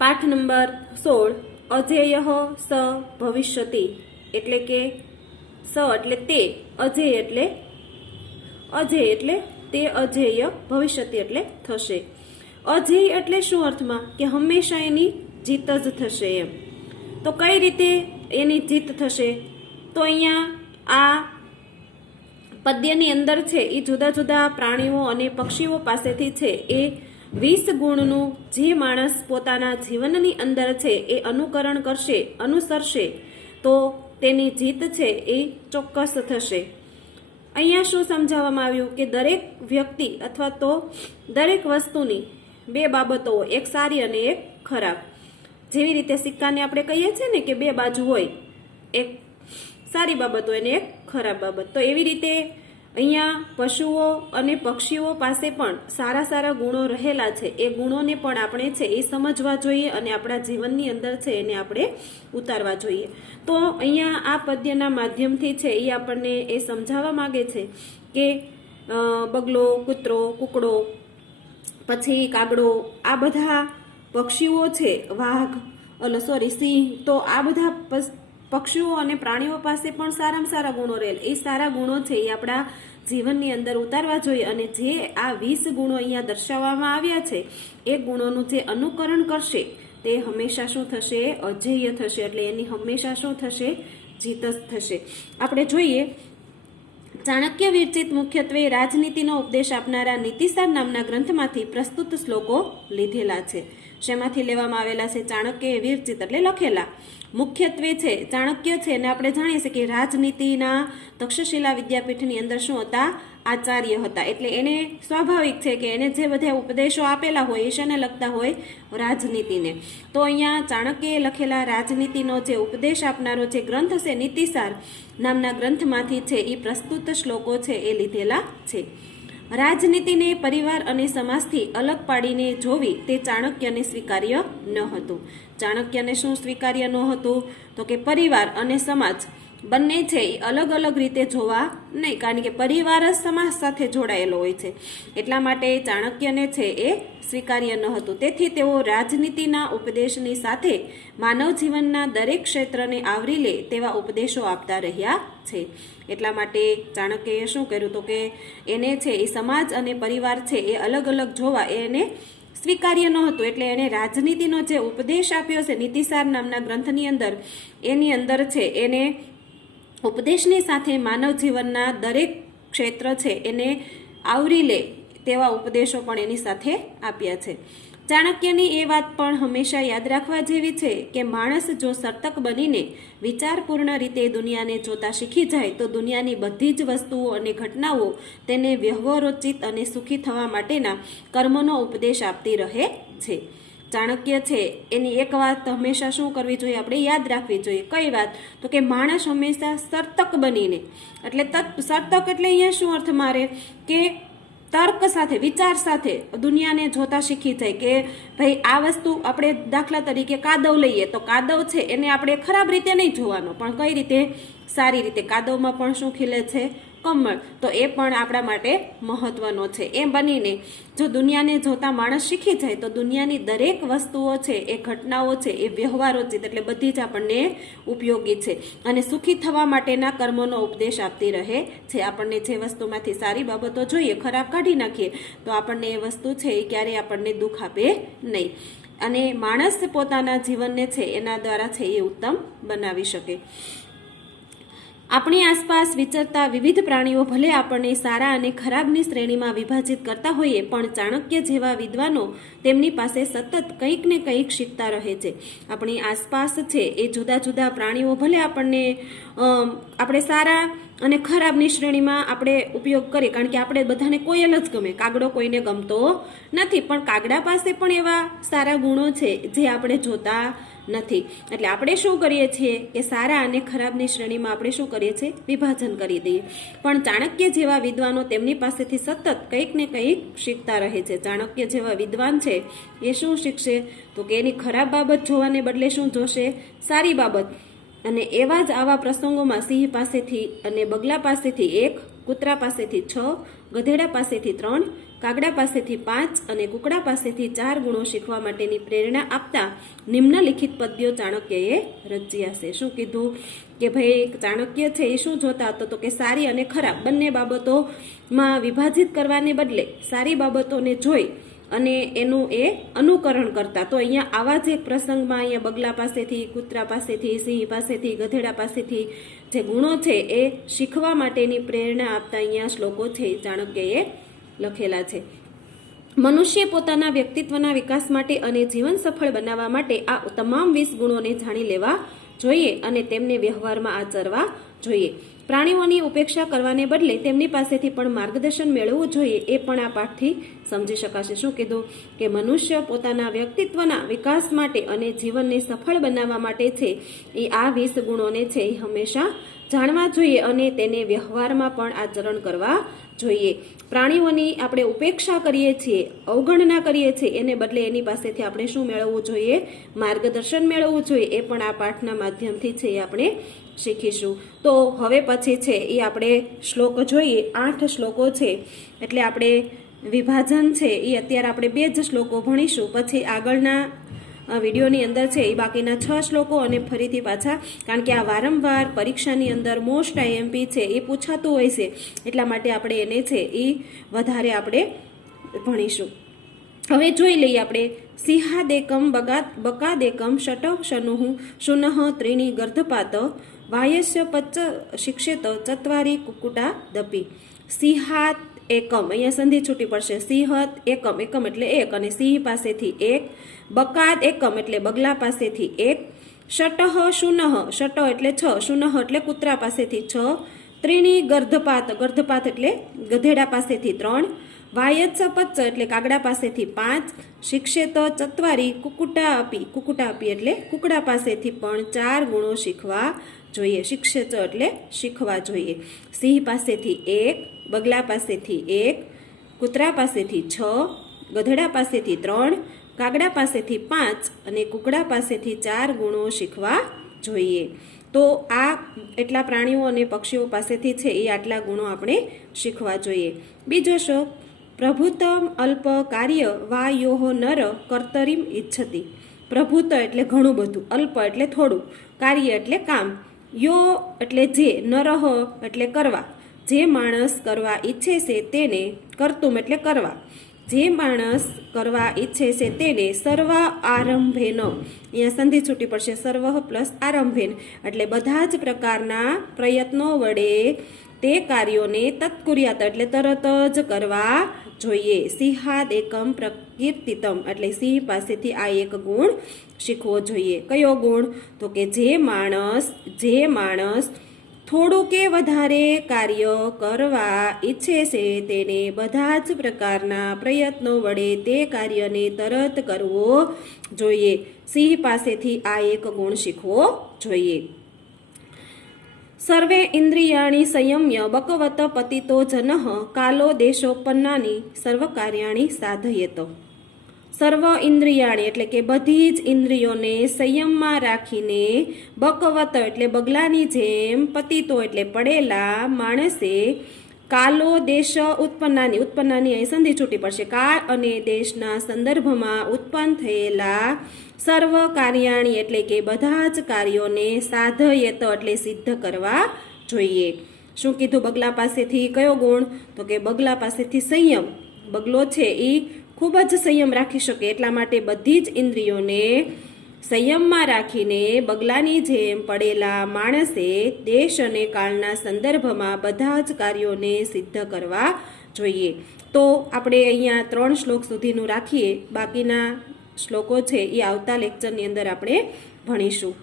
પાઠ નંબર 16 અજેય સ ભવિષ્યતિ એટલે કે સ એટલે તે, અજેય એટલે તે અજેય, ભવિષ્યતિ એટલે થશે. અજેય એટલે શું અર્થમાં કે હંમેશા એની જીત જ થશે એમ. તો કઈ રીતે એની જીત થશે? તો અહીંયા આ પદ્યની અંદર છે એ જુદા જુદા પ્રાણીઓ અને પક્ષીઓ પાસેથી છે એ 20 ગુણનું જે માણસ પોતાના જીવનની અંદર છે એ અનુકરણ કરશે, અનુસરશે તો તેની જીત છે એ ચોક્કસ થશે. અહીંયા શું સમજાવવામાં આવ્યું કે દરેક વ્યક્તિ અથવા તો દરેક વસ્તુની બે બાબતો હોય, એક સારી અને એક ખરાબ. જેવી રીતે સિક્કાને આપણે કહીએ છીએ ને કે બે બાજુ હોય, એક સારી બાબત હોય ને એક ખરાબ બાબત. તો એવી રીતે અહીંયા પશુઓ અને પક્ષીઓ પાસે પણ સારા સારા ગુણો રહેલા છે. એ ગુણોને પણ આપણે છે એ સમજવા જોઈએ અને આપણા જીવનની અંદર છે એને આપણે ઉતારવા જોઈએ. તો અહીંયા આ પદ્યના માધ્યમથી છે એ આપણને એ સમજાવવા માંગે છે કે બગલો, કૂતરો, કુકડો, પછી કાગડો, આ બધા પક્ષીઓ છે, વાઘ, સિંહ, તો આ બધા પક્ષીઓ અને પ્રાણીઓ પાસે પણ સારામાં સારા ગુણો રહેલ. એ સારા ગુણો છે એ આપણા જીવનની અંદર ઉતારવા જોઈએ અને જે આ 20 ગુણો અહીંયા દર્શાવવામાં આવ્યા છે એ ગુણોનું જે અનુકરણ કરશે તે હંમેશા શું થશે? અજેય થશે. એટલે એની હંમેશા શું થશે? જીત જ થશે. આપણે જોઈએ ચાણક્ય વિરચિત મુખ્યત્વે રાજનીતિનો ઉપદેશ આપનારા નીતિસાર નામના ગ્રંથમાંથી પ્રસ્તુત શ્લોકો લીધેલા છે. શેમાંથી લેવામાં આવેલા છે? ચાણક્ય વિરચિત એટલે લખેલા. મુખ્યત્વે છે ચાણક્ય છે અને આપણે જાણીએ છીએ કે રાજનીતિના તક્ષશિલા વિદ્યાપીઠની અંદર શું હતા? આચાર્ય હતા. એટલે એને સ્વાભાવિક છે કે એને જે બધા ઉપદેશો આપેલા હોય એ શેને લગતા હોય? રાજનીતિને. તો અહીંયા ચાણક્યએ લખેલા રાજનીતિનો જે ઉપદેશ આપનારો જે ગ્રંથ છે નીતિસાર નામના ગ્રંથમાંથી છે એ પ્રસ્તુત શ્લોકો છે એ લીધેલા છે. રાજનીતિને પરિવાર અને સમાજથી અલગ પાડીને જોવી તે ચાણક્યને સ્વીકાર્ય ન હતું. ચાણક્યને શું સ્વીકાર્ય ન હતું? તો કે પરિવાર અને સમાજ બંને છે એ અલગ અલગ રીતે જોવા નહીં, કારણ કે પરિવાર જ સમાજ સાથે જોડાયેલો હોય છે. એટલા માટે ચાણક્યને છે એ સ્વીકાર્ય ન હતું. તેથી તેઓ રાજનીતિના ઉપદેશની સાથે માનવ જીવનના દરેક ક્ષેત્રને આવરી લે તેવા ઉપદેશો આપતા રહ્યા છે. એટલા માટે ચાણક્યએ શું કર્યું? તો કે એને છે એ સમાજ અને પરિવાર છે એ અલગ અલગ જોવા એને સ્વીકાર્ય ન હતું. એટલે એને રાજનીતિનો જે ઉપદેશ આપ્યો છે નીતિસાર નામના ગ્રંથની અંદર, એની અંદર છે એને ઉપદેશની સાથે માનવ જીવનના દરેક ક્ષેત્ર છે એને આવરી લે તેવા ઉપદેશો પણ એની સાથે આપ્યા છે. ચાણક્યની એ વાત પણ હંમેશા યાદ રાખવા જેવી છે કે માણસ જો સતર્ક બનીને વિચારપૂર્ણ રીતે દુનિયાને જોતા શીખી જાય તો દુનિયાની બધી જ વસ્તુઓ અને ઘટનાઓ તેને વ્યવહારોચિત અને સુખી થવા માટેના કર્મનો ઉપદેશ આપતી રહે છે. ચાણક્ય છે એની એક વાત હંમેશા શું કરવી જોઈએ? આપણે યાદ રાખવી જોઈએ. કઈ વાત? તો કે માણસ હંમેશા સતર્ક બનીને, એટલે સતર્ક એટલે અહીંયા શું અર્થ મારે કે તર્ક સાથે, વિચાર સાથે દુનિયાને જોતા શીખી જાય કે ભાઈ આ વસ્તુ આપણે દાખલા તરીકે કાદવ લઈએ તો કાદવ છે એને આપણે ખરાબ રીતે નહીં જોવાનો, પણ કઈ રીતે? સારી રીતે. કાદવમાં પણ શું ખીલે છે? કમળ. તો એ પણ આપણા માટે મહત્વનો છે. એમ બનીને જો દુનિયાને જોતા માણસ શીખી જાય તો દુનિયાની દરેક વસ્તુઓ છે એ ઘટનાઓ છે એ વ્યવહારોચિત એટલે બધી જ આપણને ઉપયોગી છે અને સુખી થવા માટેના કર્મોનો ઉપદેશ આપતી રહે છે. આપણને જે વસ્તુમાંથી સારી બાબતો જોઈએ ખરાબ કાઢી નાખીએ તો આપણને એ વસ્તુ છે એ ક્યારેય આપણને દુઃખ આપે નહીં અને માણસ પોતાના જીવનને છે એના દ્વારા છે એ ઉત્તમ બનાવી શકે. આપણી આસપાસ વિચરતા વિવિધ પ્રાણીઓ ભલે આપણને સારા અને ખરાબની શ્રેણીમાં વિભાજિત કરતા હોઈએ પણ ચાણક્ય જેવા વિદ્વાનો તેમની પાસે સતત કંઈક ને કંઈક શીખતા રહે છે. આપણી આસપાસ છે એ જુદા જુદા પ્રાણીઓ ભલે આપણે સારા અને ખરાબની શ્રેણીમાં આપણે ઉપયોગ કરીએ, કારણ કે આપણે બધાને કોયલ જ ગમે, કાગડો કોઈને ગમતો નથી, પણ કાગડા પાસે પણ એવા સારા ગુણો છે જે આપણે જોતા નથી. એટલે આપણે શું કરીએ છીએ કે સારા અને ખરાબની શ્રેણીમાં આપણે શું કરીએ છીએ? વિભાજન કરી દઈએ. પણ ચાણક્ય જેવા વિદ્વાનો તેમની પાસેથી સતત કંઈક ને કંઈક શીખતા રહે છે. ચાણક્ય જેવા વિદ્વાન છે એ શું શીખશે? તો કે એની ખરાબ બાબત જોવાને બદલે શું જોશે? સારી બાબત. અને એવા જ આવા પ્રસંગોમાં સિંહ પાસેથી અને બગલા પાસેથી 1, કૂતરા પાસેથી 6, ગધેડા પાસેથી 3, કાગડા પાસેથી 5 અને કુકડા પાસેથી 4 ગુણો શીખવા માટેની પ્રેરણા આપતા નિમ્નલિખિત પદ્યો ચાણક્યએ રચ્યા છે. શું કીધું કે ભાઈ ચાણક્ય છે એ શું જોતા હતો તો કે સારી અને ખરાબ બંને બાબતોમાં વિભાજિત કરવાને બદલે સારી બાબતોને જોઈ અને એનું એ અનુકરણ કરતા. તો અહીંયા આવા જ એક પ્રસંગમાં અહીંયા બગલા પાસેથી, કૂતરા પાસેથી, સિંહ પાસેથી, ગધેડા પાસેથી જે ગુણો છે એ શીખવા માટેની પ્રેરણા આપતા અહીંયા શ્લોકો છે ચાણક્યએ લખેલા છે. મનુષ્ય પોતાના વ્યક્તિત્વના વિકાસ માટે અને જીવન સફળ બનાવવા માટે આ તમામ 20 ગુણોને જાણી લેવા જોઈએ અને તેમને વ્યવહારમાં આચરવા જોઈએ. પ્રાણીઓની ઉપેક્ષા કરવાને બદલે તેમની પાસેથી પણ માર્ગદર્શન મેળવવું જોઈએ એ પણ આ પાઠથી સમજી શકાશે. શું કીધું કે મનુષ્ય પોતાના વ્યક્તિત્વના વિકાસ માટે અને જીવનને સફળ બનાવવા માટે છે એ આ 20 ગુણોને છે એ હંમેશા જાણવા જોઈએ અને તેને વ્યવહારમાં પણ આચરણ કરવા જોઈએ. પ્રાણીઓની આપણે ઉપેક્ષા કરીએ છીએ, અવગણના કરીએ છીએ, એને બદલે એની પાસેથી આપણે શું મેળવવું જોઈએ? માર્ગદર્શન મેળવવું જોઈએ. એ પણ આ પાઠના માધ્યમથી છે એ આપણે શીખીશું. તો હવે પછી છે એ આપણે શ્લોક જોઈએ. 8 શ્લોકો છે એટલે આપણે વિભાજન છે એ અત્યારે આપણે 2 જ શ્લોકો ભણીશું. પછી આગળના વિડીયોની અંદર છે એ બાકીના 6 શ્લોકો અને ફરીથી પાછા, કારણ કે આ વારંવાર પરીક્ષાની અંદર મોસ્ટ આઈએમપી છે એ પૂછાતું હોય છે એટલા માટે આપણે એને છે એ વધારે આપણે ભણીશું. હવે જોઈ લઈએ આપણે. સિંહાદેકમ બકાદેકમ શટ શનુઃ શુનઃ ત્રીણી ગર્ધપાત વાયસ્ય પચ્ચ શિક્ષેત ચત્વારી કુકુટા દપી. સિંહાત એકમ, અહીંયા સંધિ છૂટી પડશે. સિંહત એકમ, એકમ એટલે 1 અને સિંહ પાસેથી 1. બકાદ એકમ એટલે બગલા પાસેથી 1. શટઃ શુનઃ, શટ એટલે 6, શુનઃ એટલે કૂતરા પાસેથી 6. ત્રીણી ગર્ધપાત, ગર્ધપાત એટલે ગધેડા પાસેથી 3. વાયત્સ પચ્ચ એટલે કાગડા પાસેથી 5. શિક્ષેત ચત્વારી કુકુટા આપી, કુકુટા આપી એટલે કુકડા પાસેથી પણ 4 ગુણો શીખવા જોઈએ. શિક્ષેત એટલે શીખવા જોઈએ. સિંહ પાસેથી 1, બગલા પાસેથી 1, કૂતરા પાસેથી 6, ગધેડા પાસેથી 3, કાગડા પાસેથી 5 અને કુકડા પાસેથી 4 ગુણો શીખવા જોઈએ. તો આ એટલા પ્રાણીઓ અને પક્ષીઓ પાસેથી છે એ આટલા ગુણો આપણે શીખવા જોઈએ. બીજો શ્લોક. પ્રભુતમ અલ્પ કાર્ય વા યોહ નર કર્તરીમ ઈચ્છતિ. પ્રભુત એટલે ઘણું બધું, અલ્પ એટલે થોડું, કાર્ય એટલે કામ, યો એટલે જે, નરહ એટલે કરવા. જે માણસ કરવા ઈચ્છે છે તેને, કર્તુમ એટલે કરવા, જે માણસ કરવા ઈચ્છે છે તેને સર્વ આરંભેન, અહીંયા સંધિ છૂટી પડશે, સર્વ પ્લસ આરંભેન એટલે બધા જ પ્રકારના પ્રયત્નો વડે તે કાર્યોને તત્કુર્યાત એટલે તરત જ કરવા જોઈએ. સિંહાદ એકમ પ્રકીર્તિતમ એટલે સિંહ પાસેથી આ એક ગુણ શીખવો જોઈએ. કયો ગુણ? તો કે જે માણસ થોડું કે વધારે કાર્ય કરવા ઈચ્છે છે તેને બધા જ પ્રકારના પ્રયત્નો વડે તે કાર્યને તરત કરવો જોઈએ. સિંહ પાસેથી આ એક ગુણ શીખવો જોઈએ. સર્વે ઇન્દ્રિયાણી સંયમ્ય બકવત પતિતો જનઃ કાલો દેશોપન્નાની સર્વ કાર્યાણી સાધયત. સર્વ ઇન્દ્રિયાણી એટલે કે બધી જ ઇન્દ્રિયોને સંયમમાં રાખીને બકવત એટલે બગલાની જેમ, પતિતો એટલે પડેલા માણસે કાલો દેશ ઉત્પન્નાની, ઉત્પન્નાની અહીં સંધિ છૂટી પડશે, કાળ અને દેશના સંદર્ભમાં ઉત્પન્ન થયેલા સર્વ કાર્યાણી એટલે કે બધા જ કાર્યોને સાધયત એટલે સિદ્ધ કરવા જોઈએ. શું કીધું? બગલા પાસેથી કયો ગુણ? તો કે બગલા પાસેથી સંયમ. બગલો છે એ ખૂબ જ સંયમ રાખી શકે એટલા માટે બધી જ ઇન્દ્રિયોને સંયમમાં રાખીને બગલાની જેમ પડેલા માણસે દેશ અને કાળના સંદર્ભમાં બધા જ કાર્યોને સિદ્ધ કરવા જોઈએ. તો આપણે અહીંયા 3 શ્લોક સુધીનું રાખીએ, બાકીના શ્લોકો છે એ આવતા લેક્ચરની અંદર આપણે ભણીશું.